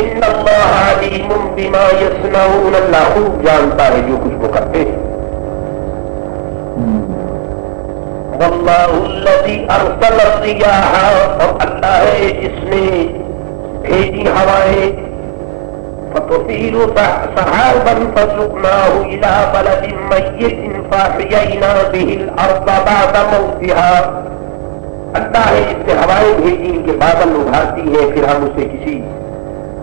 ان اللہ علیم بما یصنعون، اللہ خوب جانتا ہے جو کچھ وہ کرتے ہیں. واللہ الذی ارسل الریاح، اور اللہ ہے جس نے بھیجی ہوائیں، فتثیر سحابا فسقناہ الی بلد میت فاحیینا به الارض بعد موتها. اللہ ہے جس نے ہوائیں بھیجی کہ بادل ابھارتی ہے، پھر ہم اسے کسی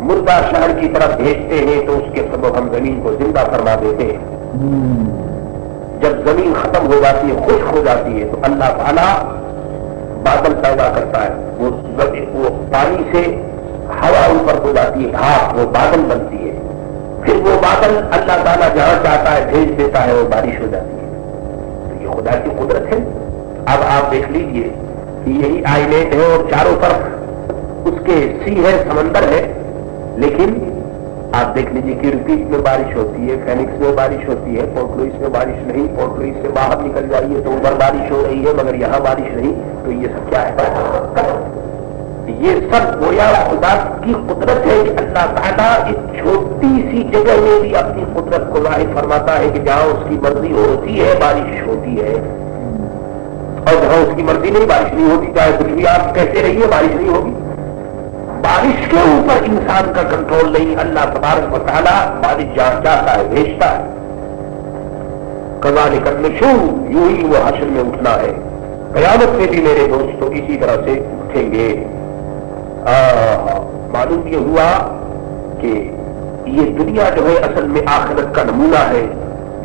مردہ شہر کی طرف بھیجتے ہیں تو اس کے سبب ہم زمین کو زندہ فرما دیتے ہیں. جب زمین ختم ہو جاتی ہے، خشک ہو جاتی ہے، تو اللہ تعالیٰ بادل پیدا کرتا ہے. وہ پانی سے ہوا اوپر ہو جاتی ہے، بھاپ، وہ بادل بنتی ہے. پھر وہ بادل اللہ تعالیٰ جہاں چاہتا ہے بھیج دیتا ہے، وہ بارش ہو جاتی ہے. تو یہ خدا کی قدرت ہے. اب آپ دیکھ لیجئے کہ یہی آئی لینڈ ہے اور چاروں طرف اس کے سی ہے، سمندر ہے، لیکن آپ دیکھ لیجئے کہ ریپیٹ میں بارش ہوتی ہے، فینکس میں بارش ہوتی ہے، پورٹ لوئس میں بارش نہیں. پورٹ لوئس سے باہر نکل جائیے تو اوپر بارش ہو رہی ہے، مگر یہاں بارش نہیں. تو یہ سب کیا ہے؟ یہ سب گویا خدا کی قدرت ہے کہ اللہ تعالیٰ اس چھوٹی سی جگہ میں بھی اپنی قدرت کو ظاہر فرماتا ہے کہ جہاں اس کی مرضی ہوتی ہے بارش ہوتی ہے، اور جہاں اس کی مرضی نہیں بارش نہیں ہوتی. چاہے کچھ بھی آپ کہتے رہیے، بارش نہیں ہوگی. بارش کے اوپر انسان کا کنٹرول نہیں. اللہ تبارک و تعالیٰ بارش جہاں چاہتا ہے بھیجتا ہے. کذالک النشور، یوں ہی وہ حشر میں اٹھنا ہے. قیامت میں بھی میرے دوستوں اسی طرح سے اٹھیں گے. معلوم یہ ہوا کہ یہ دنیا جو ہے اصل میں آخرت کا نمونہ ہے.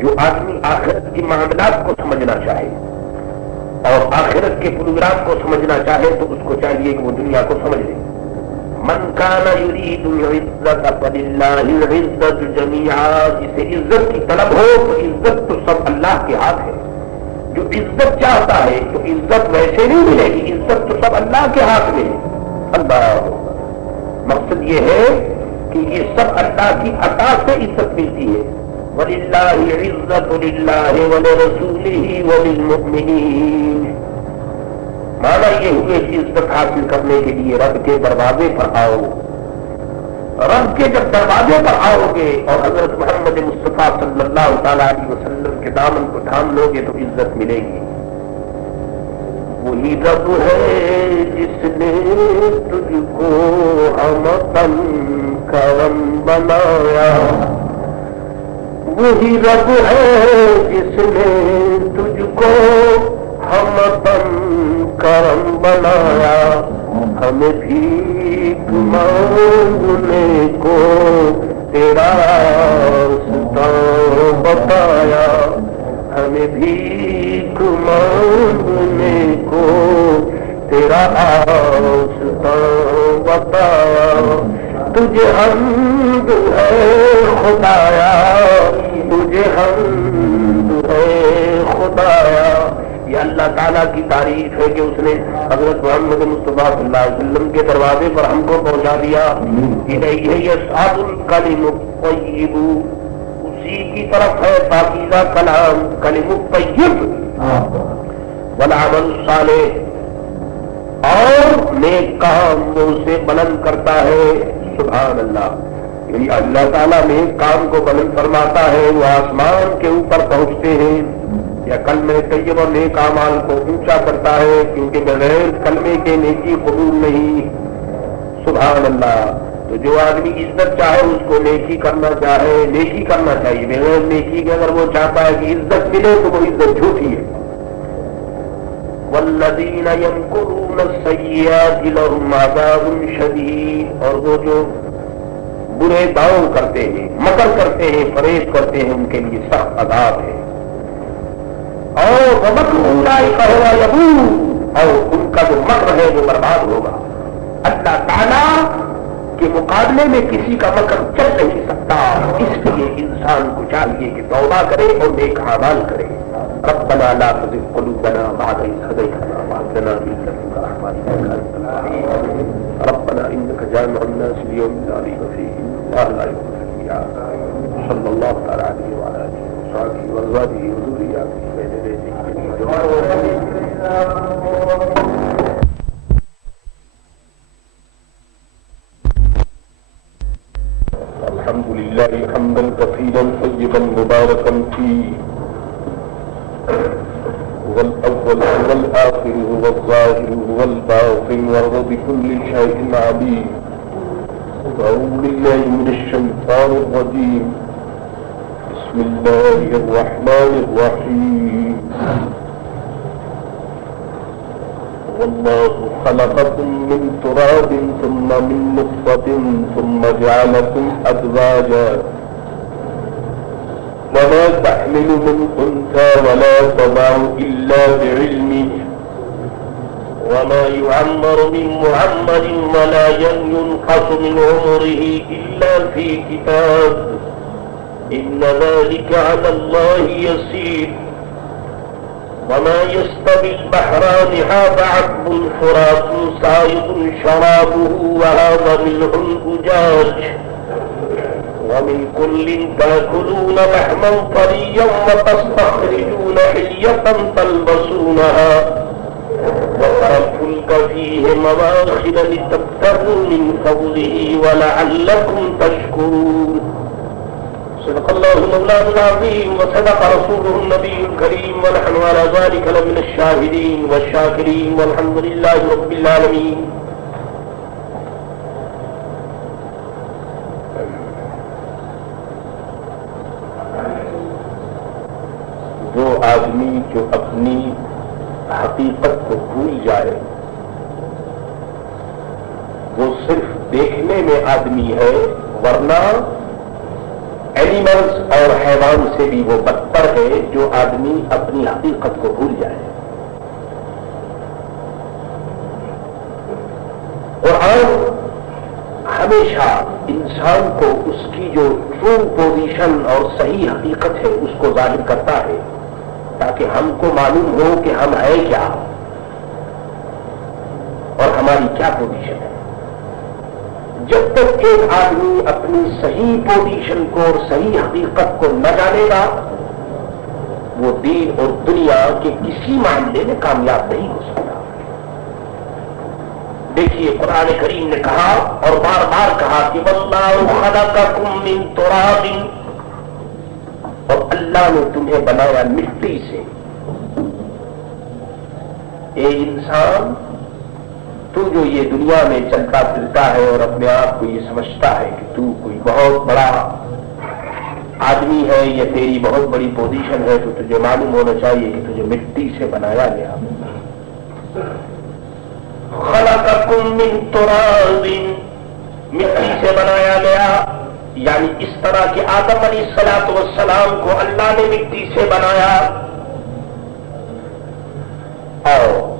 جو آدمی آخرت کی معاملات کو سمجھنا چاہے اور آخرت کے پروگرام کو سمجھنا چاہے تو اس کو چاہیے کہ وہ دنیا کو سمجھ لے. من کان یرید العزت فللہ العزت جمیعا، جسے عزت کی طلب ہو تو عزت تو سب اللہ کے ہاتھ ہے. جو عزت چاہتا ہے تو عزت ویسے نہیں ملے گی، عزت تو سب اللہ کے ہاتھ میں ہے. اللہ، مقصد یہ ہے کہ یہ سب اللہ کی عطا سے عزت ملتی ہے. وَلِلَّهِ الْعِزَّةُ لِلَّهِ وَلِرَسُولِهِ وَلِلْمُؤْمِنِينَ. مانا یہ ہوئے کہ عزت حاصل کرنے کے لیے رب کے دروازے پر آؤ. رب کے جب دروازے پر آؤ گے اور حضرت محمد مصطفیٰ صلی اللہ تعالیٰ علیہ وسلم کے دامن کو تھام لو گے تو عزت ملے گی. وہی رب ہے جس نے تجھ کو ہمتن کرم بنایا. وہی رب ہے جس نے تجھ کو ہمتن کرم بنایا. ہمیں بھیک مانگنے کو تیرا راستہ بتایا. ہمیں بھیک مانگنے کو تیرا راستہ بتایا. تجھے حمد ہے خدایا، تجھے حمد ہے خدایا. یہ اللہ تعالیٰ کی تعریف ہے کہ اس نے حضرت محمد مصطفیٰ صلی اللہ علیہ وسلم کے دروازے پر ہم کو پہنچا دیا. الیہ یصعد الکلم الطیب، اسی کی طرف ہے پاکیزہ کلام، کلم الطیب. والعمل الصالح، اور نیک کام وہ اسے بلند کرتا ہے. سبحان اللہ، یعنی اللہ تعالیٰ نیک کام کو بلند فرماتا ہے، وہ آسمان کے اوپر پہنچتے ہیں. یا کلمہ طیب اور نیک اعمال کو اونچا کرتا ہے، کیونکہ بغیر کلمے کے نیکی قبول نہیں. سبحان اللہ. تو جو آدمی عزت چاہے اس کو نیکی کرنا چاہے، نیکی کرنا چاہیے. بغیر نیکی کے اگر وہ چاہتا ہے کہ عزت ملے تو وہ عزت جھوٹی ہے. والذین یمکرون السیئات لهم عذاب شدید، اور وہ جو برے داؤں کرتے ہیں، مکر کرتے ہیں، فریب کرتے ہیں، ان کے لیے سخت عذاب ہے. اور ومکر اولئک هو یبور، اور ان کا جو مکر ہے وہ برباد ہوگا. اللہ تعالیٰ کے مقابلے میں کسی کا مکر چل نہیں سکتا. اس لیے انسان کو چاہیے کہ توبہ کرے اور نیک اعمال کرے. ربنا لا تزغ قلوبنا بعد إذ هديتنا وهب لنا من لدنك رحمة إنك أنت الوهاب. ربنا إنك جامع الناس ليوم لا ريب فيه إن الله لا يخلف الميعاد. صلى الله تعالى عليه وعلى آله وصحبه وأزواجه وذرياته بين يديه. الحمد لله حمدا كثيرا طيبا مباركا فيه هو الأول هو الآخر هو الظاهر هو الباطن وهو بكل شيء عليم أعوذ بالله من الشيطان الرجيم بسم الله الرحمن الرحيم والله خلقكم من تراب ثم من نطفة ثم جعلكم أزواجا وما تحمل من أنثى ولا تضع إلا بعلمه وما يعمر من معمر ولا ينقص من عمره إلا في كتاب إن ذلك على الله يسير وما يستوي البحران هذا عذب فرات سائغ شرابه وهذا ملح أجاج ومن كل تأكلون لحما طريا وتستخرجون حلية تلبسونها وترى الفلك فيه مواخر لتبتغوا من فضله ولعلكم تشكرون صدق الله مولانا العظيم وصدق رسوله النبي الكريم ونحن على ذلك لمن الشاهدين والشاكرين والحمد لله رب العالمين. وہ آدمی جو اپنی حقیقت کو بھول جائے وہ صرف دیکھنے میں آدمی ہے، ورنہ اینیملز اور حیوان سے بھی وہ بدتر ہے جو آدمی اپنی حقیقت کو بھول جائے. قرآن ہمیشہ انسان کو اس کی جو ٹرو پوزیشن اور صحیح حقیقت ہے اس کو ظاہر کرتا ہے تاکہ ہم کو معلوم ہو کہ ہم ہیں کیا اور ہماری کیا پوزیشن ہے. جب تک ایک آدمی اپنی صحیح پوزیشن کو اور صحیح حقیقت کو نہ جانے گا وہ دین اور دنیا کے کسی معاملے میں کامیاب نہیں ہو سکتا. دیکھیے قرآن کریم نے کہا اور بار بار کہا کہ واللہ خلقکم من تراب، اور اللہ نے تمہیں بنایا مٹی سے. اے انسان، تو جو یہ دنیا میں چلتا پھرتا ہے اور اپنے آپ کو یہ سمجھتا ہے کہ تو کوئی بہت بڑا آدمی ہے یا تیری بہت بڑی پوزیشن ہے، تو تجھے معلوم ہونا چاہیے کہ تجھے مٹی سے بنایا گیا. خلقکم من تراب، مٹی سے بنایا گیا، یعنی اس طرح کہ آدم علیہ السلام کو اللہ نے مٹی سے بنایا. اور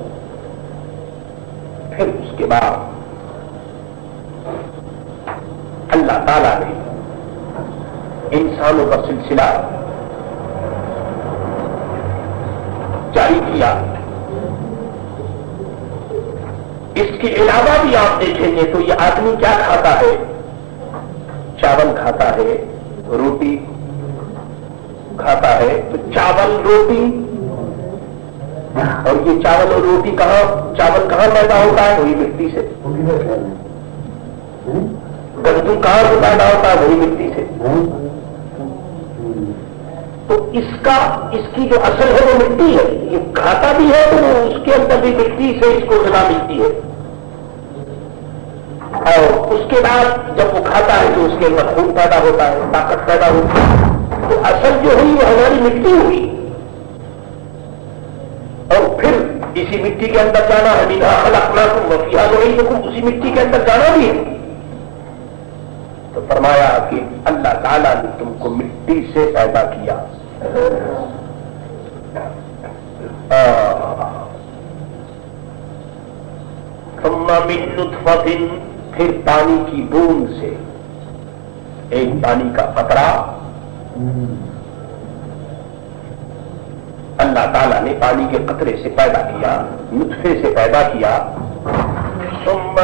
پھر اس کے بعد اللہ تعالی نے انسانوں کا سلسلہ جاری کیا. اس کے علاوہ بھی آپ دیکھیں گے تو یہ آدمی کیا کھاتا ہے؟ چاول کھاتا ہے، روٹی کھاتا ہے. تو چاول روٹی، اور یہ چاول اور روٹی چاول کہاں پیدا ہوتا ہے؟ وہی مٹی سے. گندم کہاں سے پیدا ہوتا ہے؟ وہی مٹی سے. تو اس کی جو اصل ہے وہ مٹی ہے. یہ کھاتا بھی ہے تو اس کے اندر بھی مٹی سے اس کو غذا ملتی ہے. اور اس کے بعد جب وہ کھاتا ہے تو اس کے اندر خون پیدا ہوتا ہے، طاقت پیدا ہوتی ہے. تو اصل جو ہوئی وہ ہماری مٹی ہوئی. اور پھر اسی مٹی کے اندر جانا ہے. منھا خلقناکم وفیھا نعیدکم، اسی مٹی کے اندر جانا بھی ہے. تو فرمایا کہ اللہ تعالیٰ نے تم کو مٹی سے پیدا کیا. ثم من نطفۃ، پھر پانی کی بوند سے، ایک پانی کا قطرہ اللہ تعالیٰ نے پانی کے قطرے سے پیدا کیا، نطفے سے پیدا کیا. ثم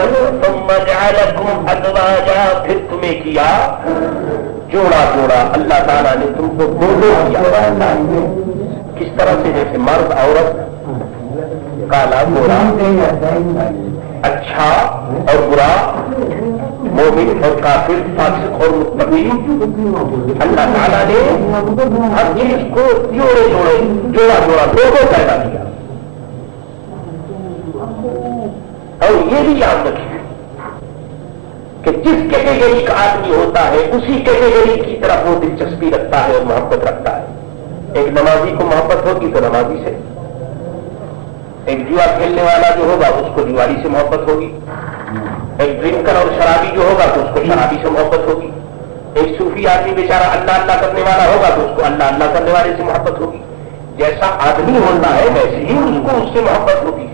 جعلکم ازواجا، پھر تمہیں کیا جوڑا جوڑا. اللہ تعالیٰ نے تم کو دو دو کیا. کس طرح سے؟ جیسے مرد عورت، کالا گورا، اچھا اور برا. مومن اور کافر، فاسق اور متقی، اللہ تعالیٰ نے ہر چیز کو جوڑا دو پیدا کیا. اور یہ بھی یاد رکھیں کہ جس کیٹیگری کا آدمی ہوتا ہے اسی کیٹیگری کی طرف وہ دلچسپی رکھتا ہے اور محبت رکھتا ہے. ایک نمازی کو محبت ہوگی تو نمازی سے، ایک جوا کھیلنے والا جو ہوگا اس کو جواری سے محبت ہوگی، ایک ڈرنکر اور شرابی جو ہوگا تو اس کو شرابی سے محبت ہوگی، ایک صوفی آدمی بیچارہ اللہ اللہ کرنے والا ہوگا تو اس کو اللہ اللہ کرنے والے سے محبت ہوگی. جیسا آدمی ہوتا ہے ویسے ہی اس کو اس سے محبت ہوگی.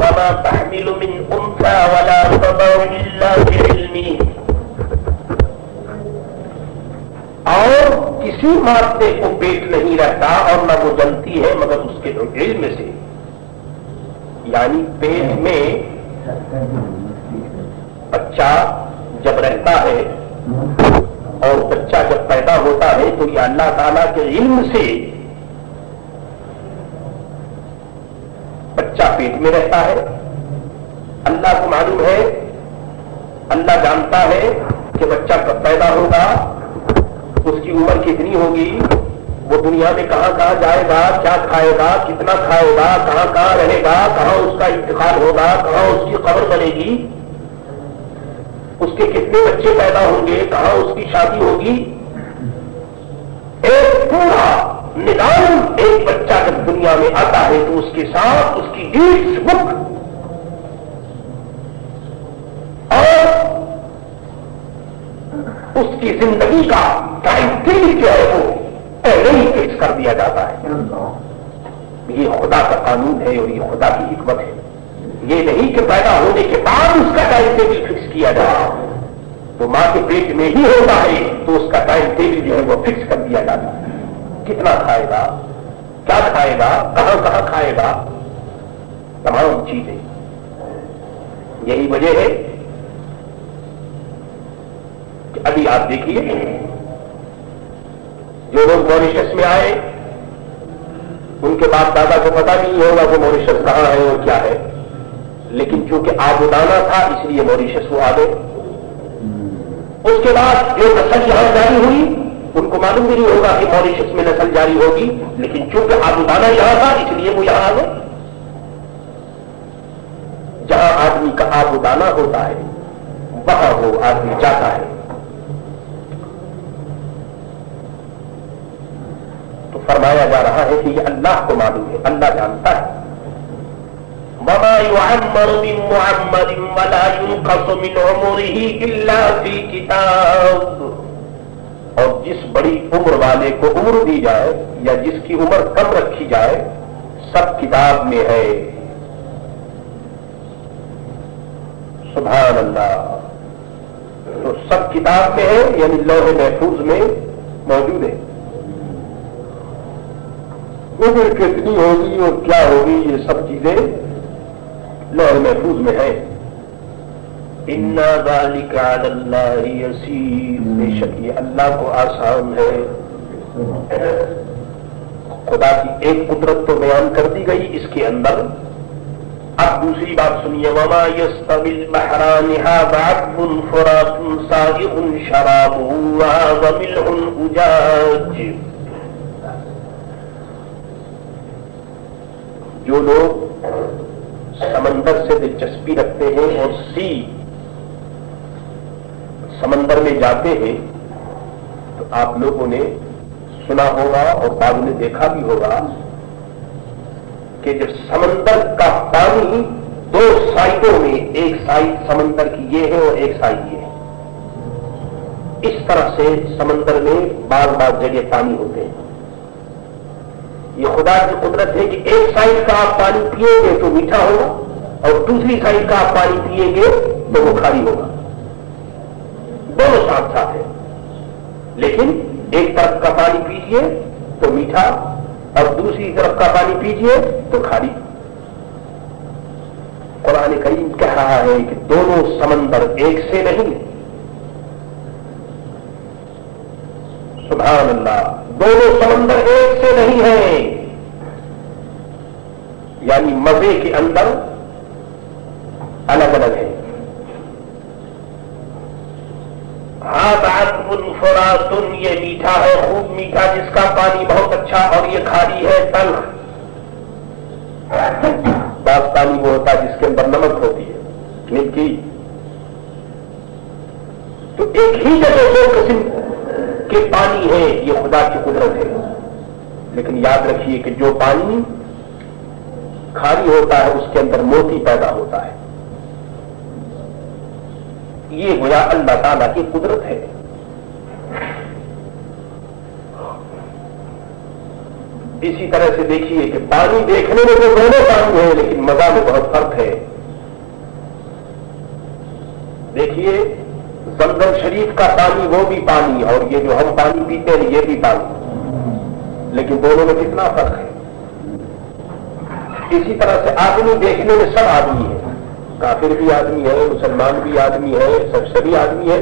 وما تحمل من انثى ولا تضع الا بعلمه. اور کسی مادے کو پیٹ نہیں رہتا اور نہ وہ جلتی ہے مگر اس کے علم سے. یعنی پیٹ میں بچہ جب رہتا ہے اور بچہ جب پیدا ہوتا ہے تو یہ اللہ تعالیٰ کے علم سے بچہ پیٹ میں رہتا ہے. اللہ کو معلوم ہے، اللہ جانتا ہے کہ بچہ کب پیدا ہوگا، اس کی عمر کتنی ہوگی، وہ دنیا میں کہاں کہاں جائے گا، کیا کھائے گا، کتنا کھائے گا، کہاں کہاں رہے گا، کہاں اس کا انتقال ہوگا، کہاں اس کی قبر بنے گی، اس کے کتنے بچے پیدا ہوں گے، کہاں اس کی شادی ہوگی. ایک پورا نظام. ایک بچہ جب دنیا میں آتا ہے تو اس کے ساتھ اس کی ڈیٹس بک اور اس کی زندگی کا ٹائم ٹیبل جو ہے وہ پہلے ہی فکس کر دیا جاتا ہے. یہ خدا کا قانون ہے اور یہ خدا کی حکمت ہے. یہ نہیں کہ پیدا ہونے کے بعد اس کا ٹائم ٹیبل فکس کیا جائے. تو ماں کے پیٹ میں ہی ہوتا ہے تو اس کا ٹائم ٹیبل جو ہے وہ فکس کر دیا جاتا ہے. کتنا کھائے گا، کیا کھائے گا، کہاں کہاں کھائے گا، تمام چیزیں. یہی وجہ ہے کہ ابھی آپ دیکھیے جو لوگ موریشس میں آئے ان کے باپ دادا کو پتا نہیں ہوگا کہ موریشس کہاں ہے اور کیا ہے، لیکن چونکہ آبودانہ تھا اس لیے موریشس وہ آ گئے. اس کے بعد جو نسل یہاں جاری ہوئی ان کو معلوم بھی نہیں ہوگا کہ موریشس میں نسل جاری ہوگی، لیکن چونکہ آبودانہ یہاں تھا اس لیے وہ یہاں آ گئے. جہاں آدمی کا آبودانہ ہوتا ہے وہاں وہ آدمی جاتا ہے. تو فرمایا جا رہا ہے کہ یہ اللہ کو معلوم ہے، اللہ جانتا ہے. وما يعمر من معمر ولا ينقص من عمره الا في كتاب. اور جس بڑی عمر والے کو عمر دی جائے یا جس کی عمر کم رکھی جائے سب کتاب میں ہے. سبحان اللہ. تو سب کتاب میں ہے یعنی لوح محفوظ میں موجود ہے. عمر کتنی ہوگی اور کیا ہوگی یہ سب چیزیں لوح محفوظ میں ہے. ان ذلک علی اللہ یسیر. بے شک یہ اللہ کو آسان ہے. خدا کی ایک قدرت تو بیان کر دی گئی اس کے اندر. اب دوسری بات سنیے. وما یستوی البحران ھذا عذب فرات سائغ شرابه وھذا ملح اجاج. جو لوگ سمندر سے دلچسپی رکھتے ہیں اور سمندر میں جاتے ہیں تو آپ لوگوں نے سنا ہوگا اور بعض نے دیکھا بھی ہوگا کہ جب سمندر کا پانی دو سائڈوں میں، ایک سائڈ سمندر کی یہ ہے اور ایک سائڈ یہ ہے، اس طرح سے سمندر میں بعض جگہ پانی ہوتے ہیں. یہ خدا کی قدرت ہے کہ ایک سائڈ کا آپ پانی پیئیں گے تو میٹھا ہوگا اور دوسری سائڈ کا آپ پانی پیئیں گے تو وہ کھاری ہوگا. دونوں ساتھ ساتھ ہیں، لیکن ایک طرف کا پانی پیجئے تو میٹھا اور دوسری طرف کا پانی پیجئے تو کھاری. قرآن کریم کہہ رہا ہے کہ دونوں سمندر ایک سے نہیں. سبحان اللہ. دونوں سمندر ایک سے نہیں ہیں. یعنی مزے کے اندر الگ الگ ہے. عذب فرات، یہ میٹھا ہے خوب میٹھا جس کا پانی بہت اچھا، اور یہ کھاری ہے تلخ. بعض پانی وہ ہوتا ہے جس کے اندر نمک ہوتی ہے میٹھی. تو ایک ہی جگہ دو قسم کے پانی ہے، یہ خدا کی قدرت ہے. لیکن یاد رکھیے کہ جو پانی کھاری ہوتا ہے اس کے اندر موتی پیدا ہوتا ہے. یہ گویا اللہ تعالیٰ کی قدرت ہے. اسی طرح سے دیکھیے کہ پانی دیکھنے میں تو دونوں پانی ہے لیکن مزہ میں بہت فرق ہے. دیکھیے زمزم شریف کا پانی وہ بھی پانی، اور یہ جو ہم پانی پیتے ہیں یہ بھی پانی، لیکن دونوں میں کتنا فرق ہے. اسی طرح سے آدمی دیکھنے میں سب آدمی ہے، کافر بھی آدمی ہے، مسلمان بھی آدمی ہے، سبھی آدمی ہے،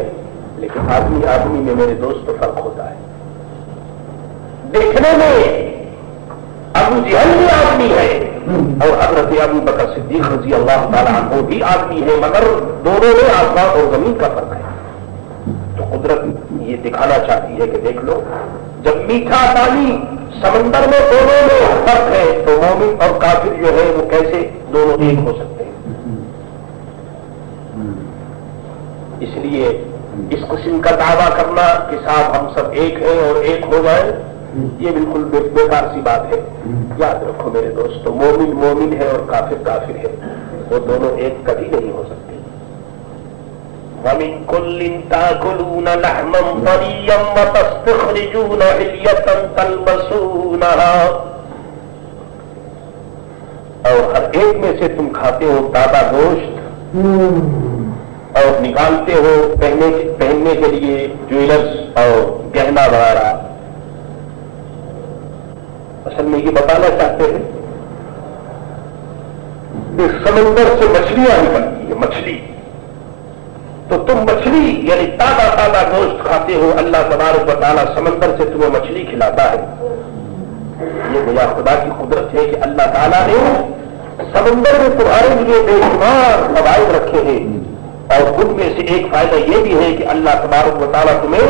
لیکن آدمی آدمی میں میرے دوست فرق ہوتا ہے. دیکھنے میں ابو جہل بھی آدمی ہے اور حضرت ابو بکر صدیق رضی اللہ تعالیٰ عنہ بھی آدمی ہے، مگر دونوں میں آسمان اور زمین کا فرق ہے. تو قدرت یہ دکھانا چاہتی ہے کہ دیکھ لو، جب میٹھا پانی سمندر میں دونوں میں فرق ہے تو مومن اور کافر جو ہے وہ کیسے دونوں ایک ہو سکتے ہیں. اس لیے اس قسم کا دعویٰ کرنا کہ صاحب ہم سب ایک ہیں اور ایک ہو جائیں، یہ بالکل بیکار سی بات ہے. یاد رکھو میرے دوستو، مومن مومن ہے اور کافر کافر ہے، وہ دونوں ایک کبھی نہیں ہو سکتے. وَمِن كُلٍّ تَأْكُلُونَ لَحْمًا طَرِيًّا وَتَسْتَخْرِجُونَ حِلْيَةً تَلْبَسُونَهَا، اور ہر ایک میں سے تم کھاتے ہو تازہ گوشت اور نکالتے ہو پہننے کے لیے جویلرز اور گہنا وغیرہ. اصل میں یہ بتانا چاہتے ہیں کہ سمندر سے مچھلیاں نکلتی ہے، مچھلی، تو تم مچھلی یعنی تازہ گوشت کھاتے ہو. اللہ تبارک و تعالیٰ سمندر سے تمہیں مچھلی کھلاتا ہے. یہ گویا خدا کی قدرت ہے کہ اللہ تعالیٰ نے سمندر میں تمہارے لیے بے شمار فوائد رکھے ہیں، اور ان میں سے ایک فائدہ یہ بھی ہے کہ اللہ تبارک و تعالیٰ تمہیں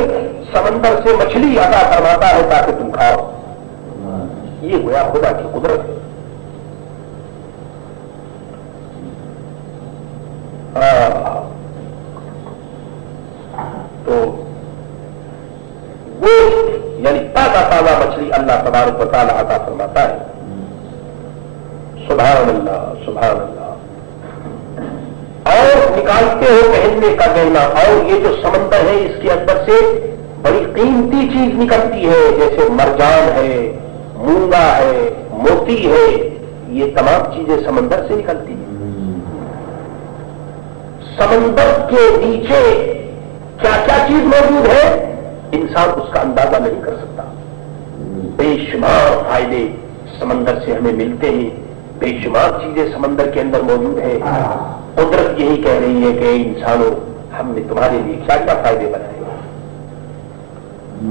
سمندر سے مچھلی عطا فرماتا ہے تاکہ تم کھاؤ. یہ گویا خدا کی قدرت ہے. تو وہ یعنی تازہ مچھلی اللہ تبارک و تعالیٰ عطا فرماتا ہے. سبحان اللہ سبحان اللہ. اور نکالتے ہو پہننے کا گہنا، اور یہ جو سمندر ہے اس کے اندر سے بڑی قیمتی چیز نکلتی ہے، جیسے مرجان ہے، مونگا ہے، موتی ہے، یہ تمام چیزیں سمندر سے نکلتی ہیں. سمندر کے نیچے کیا کیا چیز موجود ہے انسان اس کا اندازہ نہیں کر سکتا. بے شمار فائدے سمندر سے ہمیں ملتے ہیں، بے شمار چیزیں سمندر کے اندر موجود ہیں. قدرت یہی کہہ رہی ہے کہ انسانوں ہم نے تمہارے لیے کیا کیا فائدے بنائے.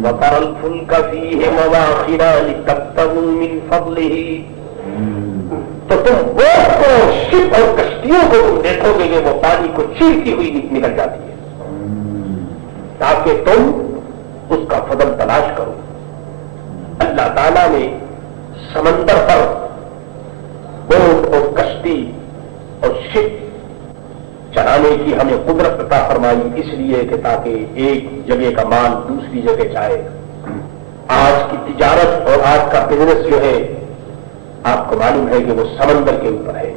وَتَرَى الْفُلْكَ فِيهِ مَوَاخِرَ لِتَبْتَغُوا مِنْ فَضْلِهِ، تو تم بوٹ کو، شپ اور کشتیوں کو تم دیکھو گے کہ وہ پانی کو چیرتی ہوئی نکل جاتی ہے تاکہ تم اس کا فضل تلاش کرو. اللہ تعالیٰ نے سمندر پر بوٹ اور کشتی اور شپ چلانے کی ہمیں قدرت عطا فرمائی، اس لیے کہ تاکہ ایک جگہ کا مال دوسری جگہ جائے. آج کی تجارت اور آج کا بزنس جو ہے آپ کو معلوم ہے کہ وہ سمندر کے اوپر ہے.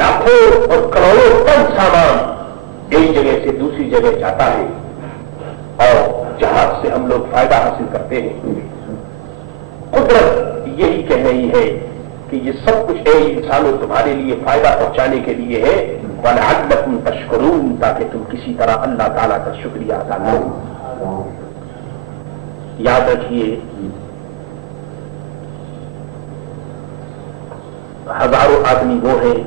لاکھوں اور کروڑوں ٹن سامان ایک جگہ سے دوسری جگہ جاتا ہے اور جہاز سے ہم لوگ فائدہ حاصل کرتے ہیں. قدرت یہی کہہ رہی ہے کہ یہ سب کچھ ہے انسانوں تمہارے لیے فائدہ پہنچانے کے لیے ہے. وَلَعَلَّكُمْ تَشْكُرُونَ، تاکہ تم کسی طرح اللہ تعالیٰ کا شکریہ ادا کرو. یاد رکھیے ہزاروں آدمی وہ ہیں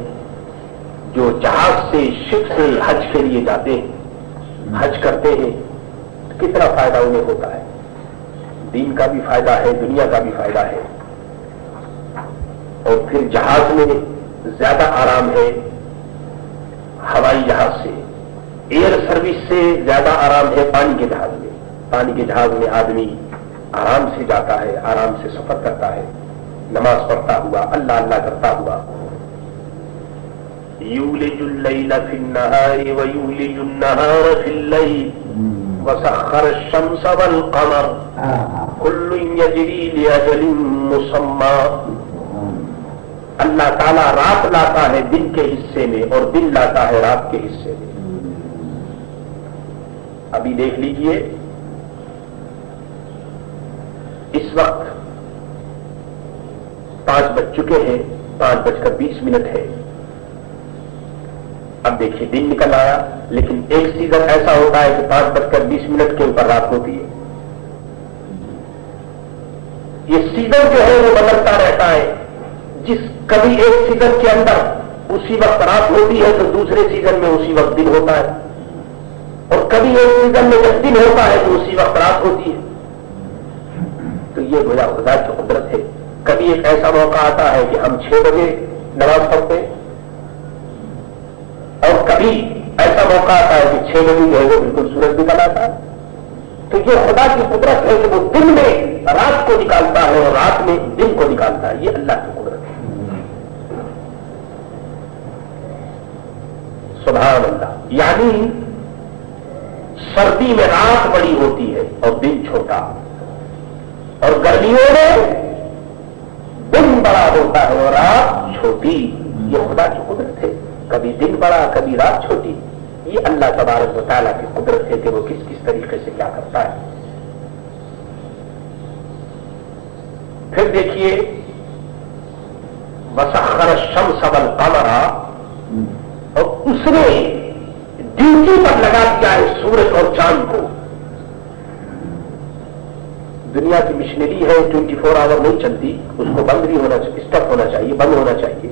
جو جہاز سے شپ سے حج کے لیے جاتے ہیں، حج کرتے ہیں. کتنا فائدہ انہیں ہوتا ہے، دین کا بھی فائدہ ہے، دنیا کا بھی فائدہ ہے. اور پھر جہاز میں زیادہ آرام ہے، ہوائی جہاز سے، ایئر سروس سے زیادہ آرام ہے پانی کے جہاز میں۔ پانی کے جہاز میں آدمی آرام سے جاتا ہے، آرام سے سفر کرتا ہے، نماز پڑھتا ہوا، اللہ اللہ کرتا ہوا۔ یولج اللیل فی النہار ویولج النہار فی اللیل وسخر الشمس والقمر کل یجری لاجل مسمی۔ اللہ تعالیٰ رات لاتا ہے دن کے حصے میں اور دن لاتا ہے رات کے حصے میں۔ ابھی دیکھ لیجئے اس وقت 5 بج چکے ہیں، 5:20 ہے۔ اب دیکھیے دن نکل آیا، لیکن ایک سیزن ایسا ہوتا ہے کہ 5:20 کے اوپر رات ہوتی ہے۔ یہ سیزن جو ہے وہ بدلتا رہتا ہے۔ کبھی ایک سیزن کے اندر اسی وقت رات ہوتی ہے تو دوسرے سیزن میں اسی وقت دن ہوتا ہے، اور کبھی ایک سیزن میں جب دن ہوتا ہے تو اسی وقت رات ہوتی ہے۔ تو یہ گویا خدا کی قدرت ہے۔ کبھی ایک ایسا موقع آتا ہے کہ ہم 6 بجے نماز پڑھتے ہیں، اور کبھی ایسا موقع آتا ہے کہ 6 بجے جو ہے وہ بالکل سورج نکل آتا ہے۔ تو یہ خدا کی قدرت ہے کہ وہ دن میں رات کو نکالتا ہے اور رات میں دن کو نکالتا ہے۔ یہ اللہ کی قدرت ہے۔ سبحان اللہ۔ یعنی سردی میں رات بڑی ہوتی ہے اور دن چھوٹا، اور گرمیوں میں دن بڑا ہوتا ہے اور رات چھوٹی۔ یہ خدا کی قدرت ہے، کبھی دن بڑا کبھی رات چھوٹی۔ یہ اللہ تبارک و تعالیٰ کی قدرت ہے کہ وہ کس کس طریقے سے کیا کرتا ہے۔ پھر دیکھیے وسخر الشمس والقمر، اور اس نے ڈیوٹی پر لگا دیا ہے سورج اور چاند کو۔ دنیا کی مشنری ہے 24 آور نہیں چلتی، اس کو بند بھی ہونا چاہیے، اسٹاپ ہونا چاہیے، بند ہونا چاہیے۔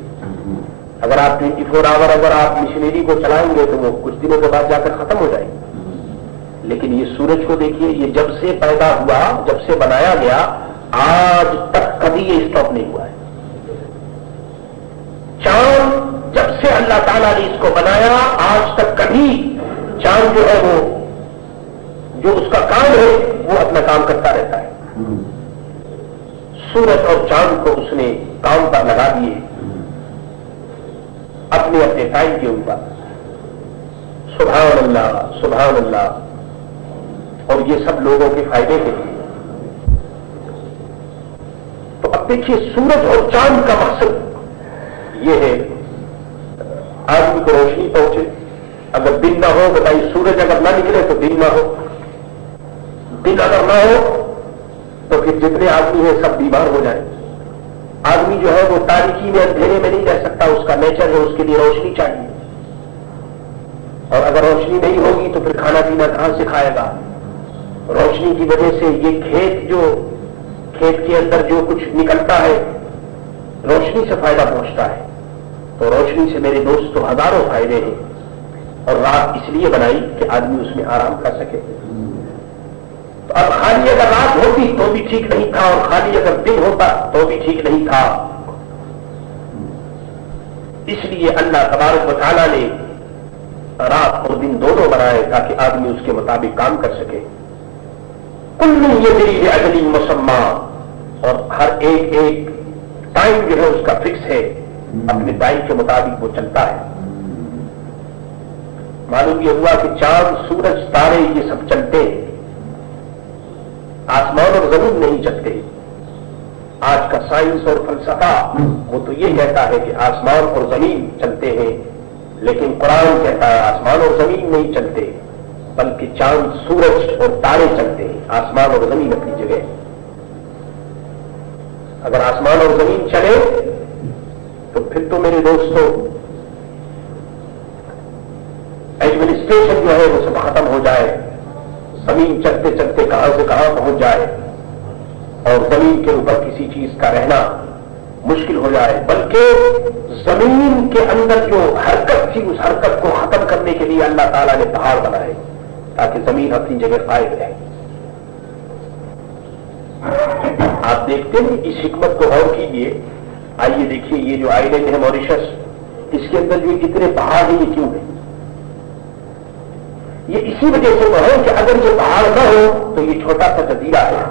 اگر آپ 24 آور اگر آپ مشنری کو چلائیں گے تو وہ کچھ دنوں کے بعد جا کر ختم ہو جائے گی۔ لیکن یہ سورج کو دیکھیے، یہ جب سے پیدا ہوا، جب سے بنایا گیا، آج تک کبھی یہ اسٹاپ نہیں ہوا ہے۔ چاند جب سے اللہ تعالیٰ نے اس کو بنایا، آج تک کبھی چاند جو ہے وہ جو اس کا کام ہے وہ اپنا کام کرتا رہتا ہے۔ سورج اور چاند کو اس نے کام پر لگا دیے اپنے اپنے ٹائم کے اوپر۔ سبحان اللہ سبحان اللہ۔ اور یہ سب لوگوں کے فائدے کے لیے۔ تو اب دیکھیے سورج اور چاند کا مقصد یہ ہے آدمی کو روشنی پہنچے۔ اگر دن نہ ہو، بتائیے سورج اگر نہ نکلے تو دن نہ ہو، دن اگر نہ ہو تو پھر جتنے آدمی ہیں سب بیمار ہو جائیں۔ آدمی جو ہے وہ تاریکی میں اندھیرے میں نہیں رہ سکتا، اس کا نیچر ہے، اس کے لیے روشنی چاہیے۔ اور اگر روشنی نہیں ہوگی تو پھر کھانا پینا کہاں سے کھائے گا؟ روشنی کی وجہ سے یہ کھیت کے اندر جو کچھ نکلتا ہے روشنی سے فائدہ پہنچتا ہے۔ تو روشنی سے میرے دوستوں ہزاروں فائدے ہیں، اور رات اس لیے بنائی کہ آدمی اس میں آرام کر سکے۔ تو اب خالی اگر رات ہوتی تو بھی ٹھیک نہیں تھا، اور خالی اگر دن ہوتا تو بھی ٹھیک نہیں تھا۔ اس لیے اللہ تبارک و تعالیٰ نے رات اور دن دونوں بنائے تاکہ آدمی اس کے مطابق کام کر سکے۔ کل یجری لاجل مسمی، اور ہر ایک ٹائم جو ہے اس کا فکس ہے، اپنے ٹائم کے مطابق وہ چلتا ہے۔ معلوم یہ ہوا کہ چاند سورج تارے یہ سب چلتے ہیں، آسمان اور زمین نہیں چلتے۔ آج کا سائنس اور فلسفہ وہ تو یہ کہتا ہے کہ آسمان اور زمین چلتے ہیں، لیکن قرآن کہتا ہے آسمان اور زمین نہیں چلتے، بلکہ چاند سورج اور تارے چلتے ہیں، آسمان اور زمین اپنی جگہ۔ اگر آسمان اور زمین چلے تو پھر تو میرے دوستوں ایڈمنسٹریشن جو ہے وہ سب ختم ہو جائے، زمین چلتے چلتے کہاں سے کہاں پہنچ جائے، اور زمین کے اوپر کسی چیز کا رہنا مشکل ہو جائے، بلکہ زمین کے اندر جو حرکت تھی اس حرکت کو ختم کرنے کے لیے اللہ تعالیٰ نے پہاڑ بنائے تاکہ زمین اپنی جگہ قائم رہے۔ آپ دیکھتے ہیں اس حکمت کو غور کیجیے۔ آئیے دیکھیے یہ جو آئیلینڈ ہے موریشس، اس کے اندر جو کتنے پہاڑ ہیں، یہ کیوں ہے؟ یہ اسی وجہ سے وہ ہے کہ اگر یہ پہاڑ نہ ہو تو یہ چھوٹا سا جزیرہ ہے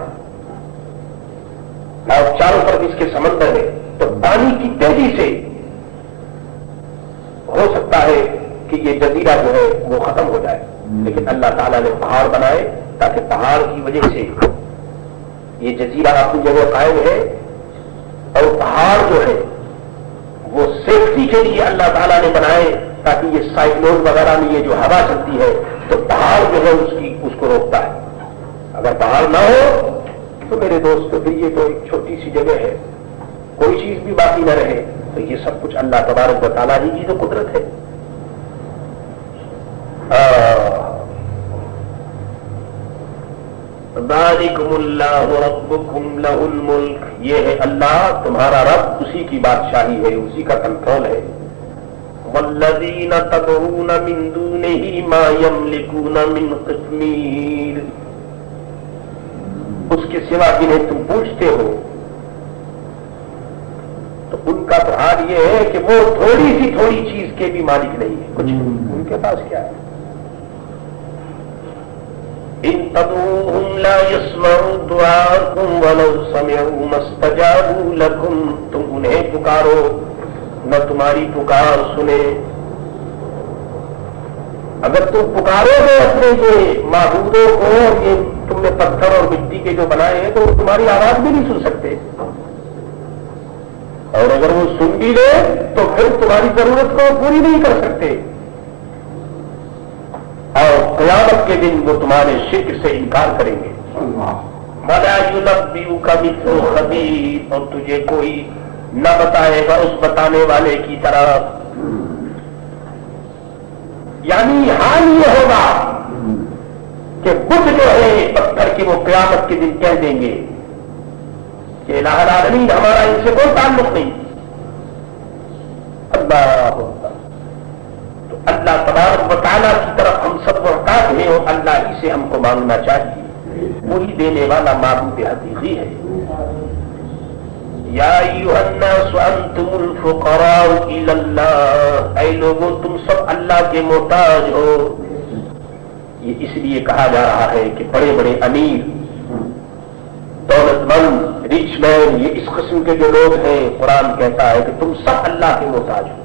اور چاروں طرف اس کے سمندر ہے، تو پانی کی تیزی سے ہو سکتا ہے کہ یہ جزیرہ جو ہے وہ ختم ہو جائے، لیکن اللہ تعالیٰ نے پہاڑ بنائے تاکہ پہاڑ کی وجہ سے یہ جزیرہ اپنی جگہ قائم ہے، اور پہاڑ جو ہے وہ سیفٹی کے لیے اللہ تعالیٰ نے بنائے تاکہ یہ سائیکلون وغیرہ میں یہ جو ہوا چلتی ہے تو پہاڑ جو ہے اس کو روکتا ہے۔ اگر پہاڑ نہ ہو تو میرے دوست پھر یہ تو ایک چھوٹی سی جگہ ہے، کوئی چیز بھی باقی نہ رہے، تو یہ سب کچھ اللہ تبارک و تعالیٰ ہی کی تو قدرت ہے۔ ذالکم اللہ ربکم لہ الملک، یہ ہے اللہ تمہارا رب، اسی کی بادشاہی ہے، اسی کا کنٹرول ہے۔ والذین تدعون من دونہ ما یملکون من قطمیر، اس کے سوا جنہیں تم پوچھتے ہو تو ان کا تو حال یہ ہے کہ وہ تھوڑی چیز کے بھی مالک نہیں ہے، کچھ ان کے پاس کیا ہے؟ ان تدعوهم لا يسمعوا دعاءكم ولو سمعوا ما استجابوا لكم، تم انہیں پکارو نہ تمہاری پکار سنے، اگر تم پکارو گے اپنے یہ معبودوں کو، یہ تم نے پتھر اور مٹی کے جو بنائے ہیں تو وہ تمہاری آواز بھی نہیں سن سکتے، اور اگر وہ سن بھی لے تو پھر تمہاری ضرورت کو پوری نہیں کر سکتے، اور قیامت کے دن وہ تمہارے شرک سے انکار کریں گے۔ وَلَا يُنَبِّئُكَ مِثْلُ خَبِيرٍ، اور تجھے کوئی نہ بتائے گا اس بتانے والے کی طرح، یعنی حال یہ ہوگا کہ بت جو ہے پتھر کے وہ قیامت کے دن کہہ دیں گے کہ الہ العالمین ہمارا ان سے کوئی تعلق نہیں۔ اللہ تو اللہ تبارک و تعالیٰ کی طرف ہم سب محتاج ہیں، اور اللہ ہی سے ہم کو مانگنا چاہیے، وہی دینے والا معبود حقیقی ہے۔ یا ایھا الناس انتم الفقراء الی اللہ، اے لوگوں تم سب اللہ کے محتاج ہو۔ یہ اس لیے کہا جا رہا ہے کہ بڑے بڑے امیر، دولت مند، ریچ مین، یہ اس قسم کے جو لوگ ہیں، قرآن کہتا ہے کہ تم سب اللہ کے محتاج ہو۔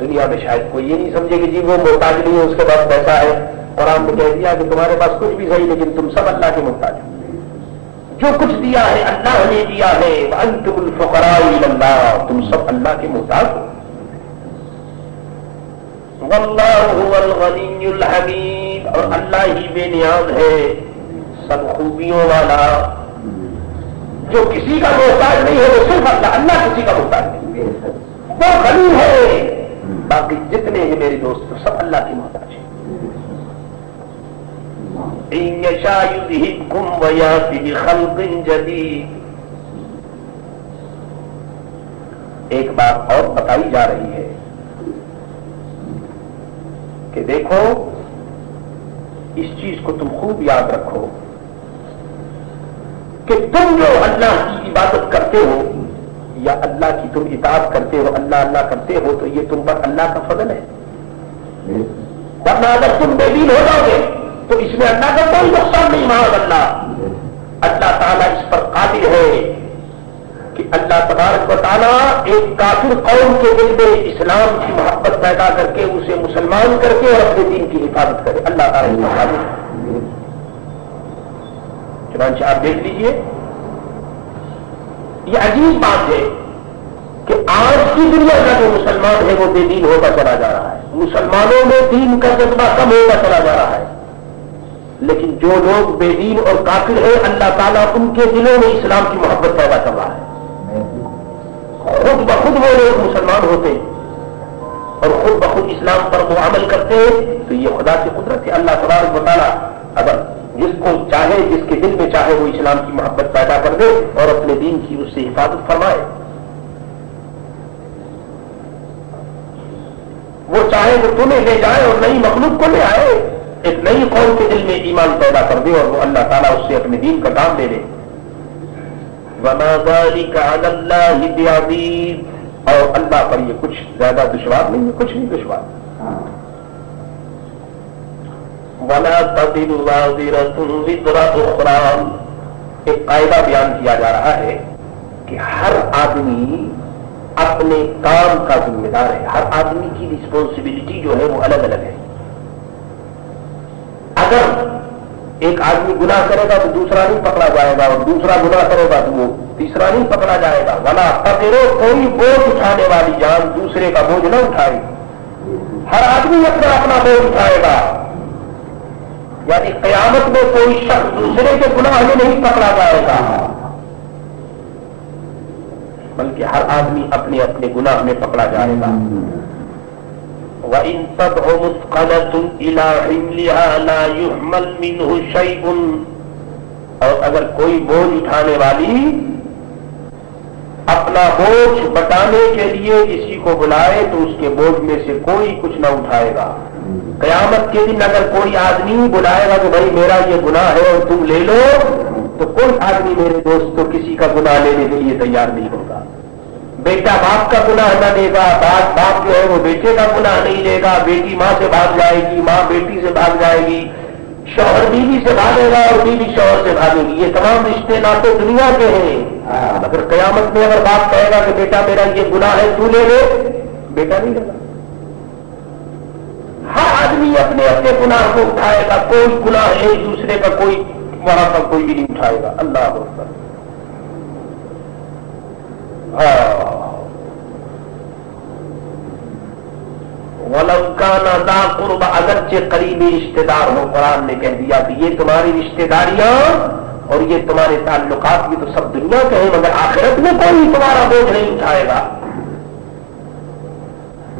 دنیا میں شاید کوئی یہ نہیں سمجھے کہ جی وہ محتاج نہیں ہے، اس کے پاس پیسہ ہے، قرآن نے کہہ دیا کہ تمہارے پاس کچھ بھی صحیح لیکن تم سب اللہ کے محتاج ہو، جو کچھ دیا ہے اللہ نے دیا ہے، وانتم الفقراء الی اللہ، تم سب اللہ کے محتاج ہو۔ واللہ هو الغنی الحمید، اور اللہ ہی بے نیاز ہے، سب خوبیوں والا، جو کسی کا محتاج نہیں ہے وہ صرف اللہ کسی کا محتاج نہیں ہے، وہ غنی ہے، باقی جتنے ہیں میرے دوست سب اللہ کے محتاج ہیں۔ ان یشاء یذہبکم ویأتی بخلق جدید، ایک بات اور بتائی جا رہی ہے کہ دیکھو اس چیز کو تم خوب یاد رکھو کہ تم جو اللہ کی عبادت کرتے ہو یا اللہ کی تم اطاعت کرتے ہو، اللہ کرتے ہو، تو یہ تم پر اللہ کا فضل ہے، ورنہ اگر تم بے دین ہو جاؤ گے تو اس میں اللہ کا کوئی نقصان نہیں، معاذ اللہ تعالیٰ اس پر قادر ہے کہ اللہ تبارک و تعالیٰ ایک کافر قوم کے دل میں اسلام کی محبت پیدا کر کے اسے مسلمان کر کے اور اپنے دین کی حفاظت کرے، اللہ تعالیٰ اس پر قادر ہے۔ چنانچہ آپ دیکھ لیجئے، یہ عجیب بات ہے کہ آج کی دنیا کا جو مسلمان ہے وہ بے دین ہوتا چلا جا رہا ہے، مسلمانوں میں دین کا جذبہ کم ہوتا چلا جا رہا ہے، لیکن جو لوگ بے دین اور کافر ہیں اللہ تعالیٰ ان کے دلوں میں اسلام کی محبت پیدا کر رہا ہے، خود بخود وہ لوگ مسلمان ہوتے اور خود بخود اسلام پر وہ عمل کرتے ہیں، تو یہ خدا کی قدرت ہے۔ اللہ تبارک و تعالیٰ اگر جس کو چاہے، جس کے دل میں چاہے وہ اسلام کی محبت پیدا کر دے اور اپنے دین کی اس سے حفاظت فرمائے، وہ چاہے وہ تمہیں لے جائے اور نئی مخلوق کو لے آئے، ایک نئی قوم کے دل میں ایمان پیدا کر دے اور وہ اللہ تعالیٰ اس سے اپنے دین کا کام دے دے۔ وَمَا ذَلِكَ عَلَى اللَّهِ بِعَزِيزٍ، اور اللہ پر یہ کچھ زیادہ دشوار نہیں ہے، کچھ نہیں دشوار۔ وَلَا تَزِرُ وَازِرَةٌ وِزْرَ أُخْرَىٰ، ایک قاعدہ بیان کیا جا رہا ہے کہ ہر آدمی اپنے کام کا ذمہ دار ہے. ہر آدمی کی رسپانسبلٹی جو ہے وہ الگ الگ ہے. اگر ایک آدمی گناہ کرے گا تو دوسرا نہیں پکڑا جائے گا، اور دوسرا گناہ کرے گا تو وہ تیسرا نہیں پکڑا جائے گا. وَلَا تَزِرُ، کوئی بوجھ اٹھانے والی جان دوسرے کا بوجھ نہ اٹھائے. ہر آدمی اپنا اپنا بوجھ اٹھائے گا. یعنی قیامت میں کوئی شخص دوسرے کے گناہ میں نہیں پکڑا جائے گا، بلکہ ہر آدمی اپنے اپنے گناہ میں پکڑا جائے گا. وَإِن تَدْعُ مُثْقَلَةٌ إِلَىٰ حِمْلِهَا لَا يُحْمَلْ مِنْهُ شَيْءٌ، اور اگر کوئی بوجھ اٹھانے والی اپنا بوجھ بٹانے کے لیے کسی کو بلائے تو اس کے بوجھ میں سے کوئی کچھ نہ اٹھائے گا. قیامت کے دن اگر کوئی آدمی بلائے گا کہ بھائی میرا یہ گناہ ہے اور تم لے لو، تو کوئی آدمی میرے دوست تو کسی کا گناہ لینے کے لیے تیار نہیں ہوگا. بیٹا باپ کا گناہ نہ لے گا، باپ جو ہے وہ بیٹے کا گناہ نہیں لے گا، بیٹی ماں سے بھاگ جائے گی، ماں بیٹی سے بھاگ جائے گی، شوہر بیوی سے بھاگے گا اور بیوی شوہر سے بھاگے گی. یہ تمام رشتے ناطے دنیا کے ہیں. اگر قیامت میں اگر باپ کہے گا کہ بیٹا میرا یہ گناہ ہے تو لے لے، بیٹا نہیں لے گا. ہر آدمی اپنے اپنے گناہ کو اٹھائے گا. کوئی گناہ ایک دوسرے کا کوئی وہاں پر کوئی بھی نہیں اٹھائے گا. اللہ اکبر. وَلَوْ كَانَ ذَا قُرْبَىٰ، اگرچہ قریبی رشتے دار ہو. قرآن نے کہہ دیا کہ یہ تمہاری رشتے داریاں اور یہ تمہارے تعلقات بھی تو سب دنیا کے ہیں، مگر آخرت میں کوئی تمہارا بوجھ نہیں اٹھائے گا.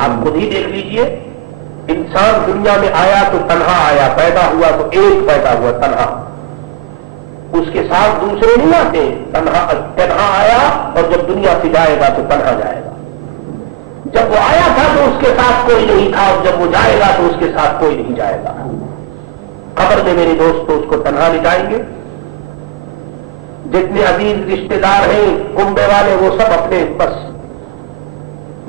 آپ خود ہی دیکھ لیجئے، انسان دنیا میں آیا تو تنہا آیا، پیدا ہوا تو ایک پیدا ہوا تنہا، اس کے ساتھ دوسرے نہیں آتے. تنہا آیا اور جب دنیا سے جائے گا تو تنہا جائے گا. جب وہ آیا تھا تو اس کے ساتھ کوئی نہیں تھا، اور جب وہ جائے گا تو اس کے ساتھ کوئی نہیں جائے گا. قبر میں میرے دوست تو اس کو تنہا لے جائیں گے. جتنے عزیز رشتے دار ہیں کنبے والے وہ سب اپنے بس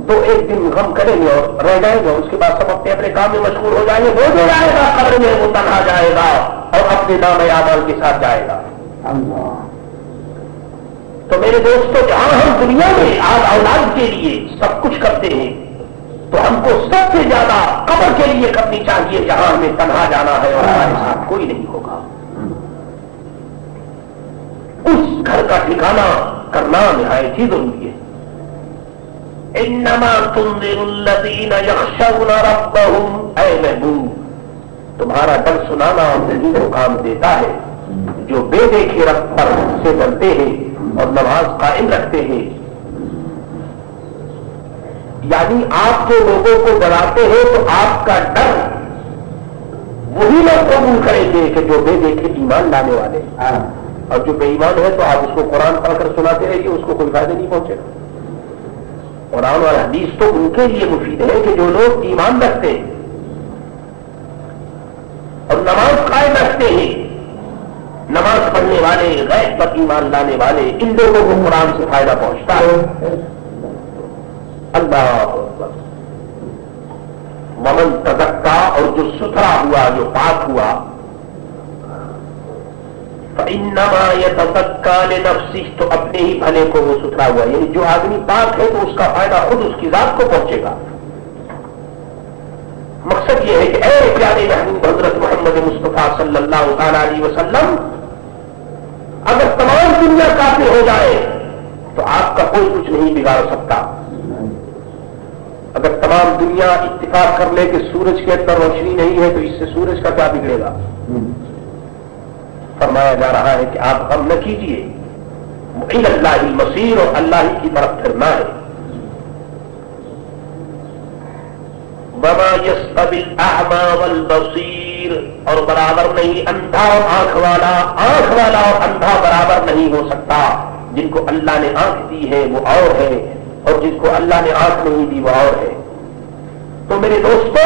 دو ایک دن غم کریں گے اور رہ جائیں گے، اس کے بعد سب اپنے اپنے کام میں مشغول ہو جائیں گے. وہ جو جائے گا قبر میں وہ تنہا جائے گا اور اپنے نام اعمال کے ساتھ جائے گا. تو میرے دوستو، جہاں ہم دنیا میں اولاد کے لیے سب کچھ کرتے ہیں تو ہم کو سب سے زیادہ قبر کے لیے کرنی چاہیے، جہاں ہمیں تنہا جانا ہے اور ہمارے ساتھ کوئی نہیں ہوگا. اس گھر کا ٹھکانہ کرنا نہایت ہی ضروری ہے. انما تنذر الذین یخشون ربهم، اے محبوب تمہارا ڈر سنانا دل کو کام دیتا ہے جو بے دیکھے رب پر سے ڈرتے ہیں اور نماز قائم رکھتے ہیں. یعنی آپ جو لوگوں کو ڈراتے ہیں تو آپ کا ڈر وہی لوگ قبول کریں گے کہ جو بے دیکھے ایمان لانے والے، اور جو بے ایمان ہے تو آپ اس کو قرآن پڑھ کر سناتے رہیے، اس کو کوئی فائدہ نہیں پہنچے گا. قرآن اور حدیث تو ان کے لیے مفید ہے کہ جو لوگ ایمان رکھتے ہیں اور نماز قائم رکھتے ہیں، نماز پڑھنے والے، غیب پر ایمان لانے والے، ان لوگوں کو قرآن سے فائدہ پہنچتا ہے. اللہ اکبر. ومن تزکا، اور جو ستھرا ہوا، جو پاک ہوا، فإنما يتزکا لنفسہ، تو اپنے ہی بھلے کو وہ ستھرا ہوا. یعنی جو آدمی پاک ہے تو اس کا فائدہ خود اس کی ذات کو پہنچے گا. مقصد یہ ہے کہ اے پیارے محبوب حضرت محمد مصطفیٰ صلی اللہ تعالی علیہ وسلم، اگر تمام دنیا کافر ہو جائے تو آپ کا کوئی کچھ نہیں بگاڑ سکتا. اگر تمام دنیا اتفاق کر لے کہ سورج کے اندر روشنی نہیں ہے تو اس سے سورج کا کیا بگڑے گا. فرمایا جا رہا ہے کہ آپ غم نہ کیجیے، الی اللہ المصیر، اور اللہ ہی کی طرف پھرنا ہے. وما یستوی الاعمی والبصیر، اور برابر نہیں اندھا اور آنکھ والا اور اندھا برابر نہیں ہو سکتا. جن کو اللہ نے آنکھ دی ہے وہ اور ہے، اور جن کو اللہ نے آنکھ نہیں دی وہ اور ہے. تو میرے دوستو،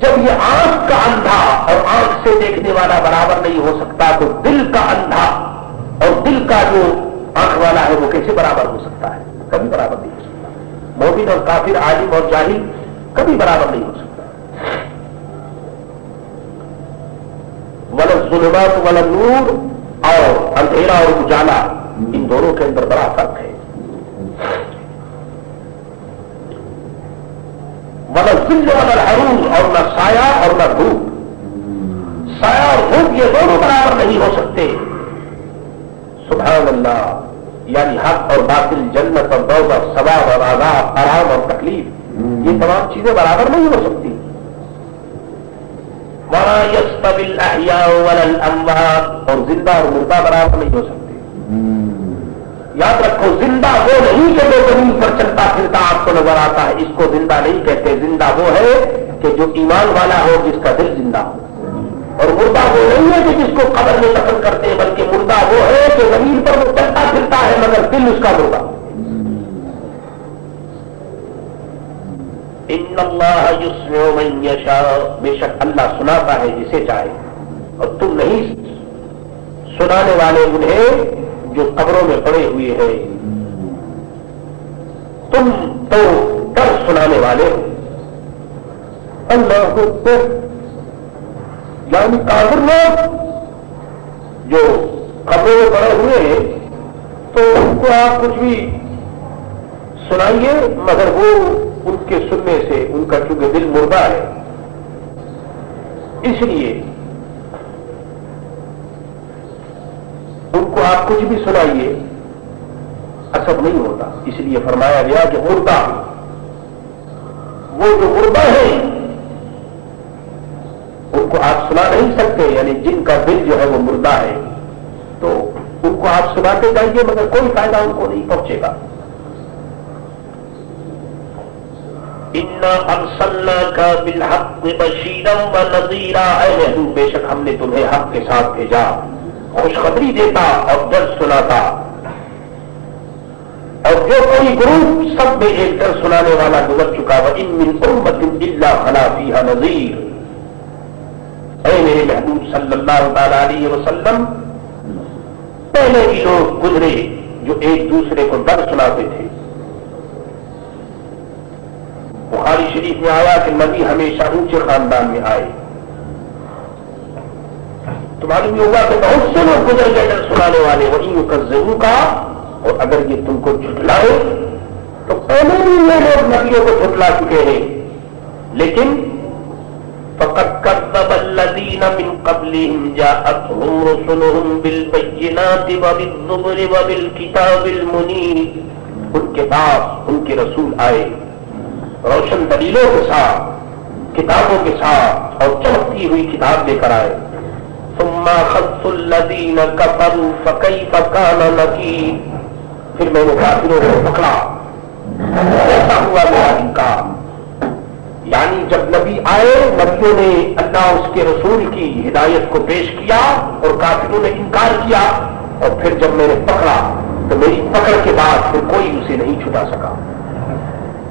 جب یہ آنکھ کا اندھا اور آنکھ سے دیکھنے والا برابر نہیں ہو سکتا تو دل کا اندھا اور دل کا جو آنکھ والا ہے وہ کیسے برابر ہو سکتا ہے؟ کبھی برابر نہیں ہو سکتا. مومن اور کافر، عالم اور جاہل کبھی برابر نہیں ہو سکتا. الظلمات ولا النور، اور اندھیرا اور اجالا، ان دونوں کے اندر بڑا فرق ہے. ولا الظل ولا الحرور، اور نہ سایہ اور نہ دھوپ. سایہ اور دھوپ یہ دونوں برابر نہیں ہو سکتے. سبحان اللہ. یعنی حق اور باطل، جنت اور دوزخ، ثواب اور عذاب، آرام اور تکلیف، یہ تمام چیزیں برابر نہیں ہو سکتی. وَلَا يَسْتَوِي الْأَحْيَاءُ وَلَا الْأَمْوَاتُ، اور زندہ اور مردہ برابر نہیں ہو سکتے. یاد رکھو، زندہ وہ نہیں کہ جو زمین پر چلتا پھرتا آپ کو نظر آتا ہے، اس کو زندہ نہیں کہتے. زندہ وہ ہے کہ جو ایمان والا ہو، جس کا دل زندہ ہو. اور مردہ وہ نہیں ہے کہ جس کو قبر میں دفن کرتے ہیں، بلکہ مردہ وہ ہے کہ زمین پر وہ چلتا پھرتا ہے مگر دل اس کا مردہ. ان اللہ یسمع من یشاء، بے شک اللہ سناتا ہے جسے چاہے، اور تم نہیں سنانے والے انہیں جو قبروں میں پڑے ہوئے ہیں، تم تو ڈر سنانے والے ہو. اللہ اکبر. یعنی کافر لوگ جو قبروں میں پڑے ہوئے ہیں تو ان کو آپ کچھ بھی سنائیے، مگر وہ ان کے سننے سے، ان کا چونکہ دل مردہ ہے، اس لیے ان کو آپ کچھ بھی سنائیے اثر نہیں ہوتا. اس لیے فرمایا گیا کہ مردہ، وہ جو مردہ ہیں ان کو آپ سنا نہیں سکتے. یعنی جن کا دل جو ہے وہ مردہ ہے تو ان کو آپ سناتے جائیے مگر کوئی فائدہ ان کو نہیں پہنچے گا. اِنَّا أَرْسَلْنَاكَ بِالْحَقِّ بَشِيرًا وَنَذِيرًا، اے محبوب بے شک ہم نے تمہیں حق کے ساتھ بھیجا، خوشخبری دیتا اور ڈر سناتا. اور جو کوئی گروپ سب میں ایک ڈر سنانے والا گزر چکا. وَإِن مِّنْ أُمَّةٍ إِلَّا خَلَا فِيهَا نَذِيرٌ، اے میرے محبوب صلی اللہ تعالی علیہ وسلم، پہلے بھی لوگ گزرے جو ایک دوسرے کو ڈر سناتے تھے. بخاری شریف میں آیا کہ نبی ہمیشہ اونچے خاندان میں آئے. تو معلوم یہ ہوا کہ بہت سے لوگ گزر گئے ڈر سنانے والے. وہیں یکذبوک، اور اگر یہ تم کو جھٹلائے تو پہلے بھی یہ لوگ نبیوں کو جھٹلا چکے ہیں. لیکن فَقَدْ كَذَّبَ الَّذِينَ مِنْ قَبْلِهِمْ جَاءَتْهُمْ رُسُلُهُمْ بِالْبَيِّنَاتِ وَبِالزُّبُرِ وَبِالْكِتَابِ الْمُنِيرِ، ان کے پاس ان کے رسول آئے روشن دلیلوں کے ساتھ، کتابوں کے ساتھ، اور چمکتی ہوئی کتاب لے کر آئے. ثُمَّ أَخَذْتُ الَّذِينَ كَفَرُوا فَكَيْفَ كَانَ نَكِيرِ، پھر میں نے کافروں کو پکڑا، ایسا ہوا میرا انکار. یعنی جب نبی آئے، نبیوں نے اللہ اس کے رسول کی ہدایت کو پیش کیا اور کافروں نے انکار کیا، اور پھر جب میں نے پکڑا تو میری پکڑ کے بعد پھر کوئی اسے نہیں چھٹا سکا.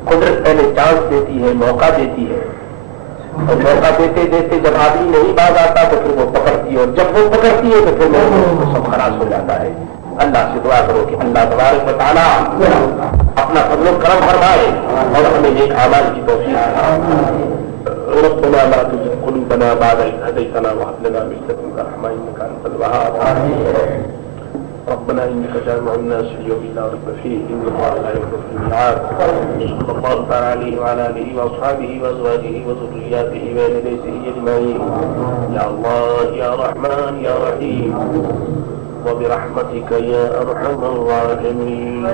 قدرت پہلے چانس دیتی ہے، موقع دیتی ہے، اور موقع دیتے دیتے جب آدمی نہیں باز آتا تو پھر وہ پکڑتی ہے، اور جب وہ پکڑتی ہے تو پھر وہ سب خلاص ہو جاتا ہے. اللہ سے دعا کرو کہ اللہ تبارک و تعالیٰ اپنا فضل و کرم فرمائے اور ہمیں نیک اعمال کی توفیق عطا. ربنا لا تزغ قلوبنا بعد إذ هديتنا وهب لنا من لدنك رحمة إنك أنت الوهاب. ربنا إنك جامع الناس ليوم لا ريب فيه إن الله لا يخلف الميعاد. صلى الله تعالى عليه وعلى آله وأصحابه وأزواجه وذرياته وآل بيته أجمعين. يا الله يا رحمن يا رحيم وبرحمتك يا أرحم الراحمين.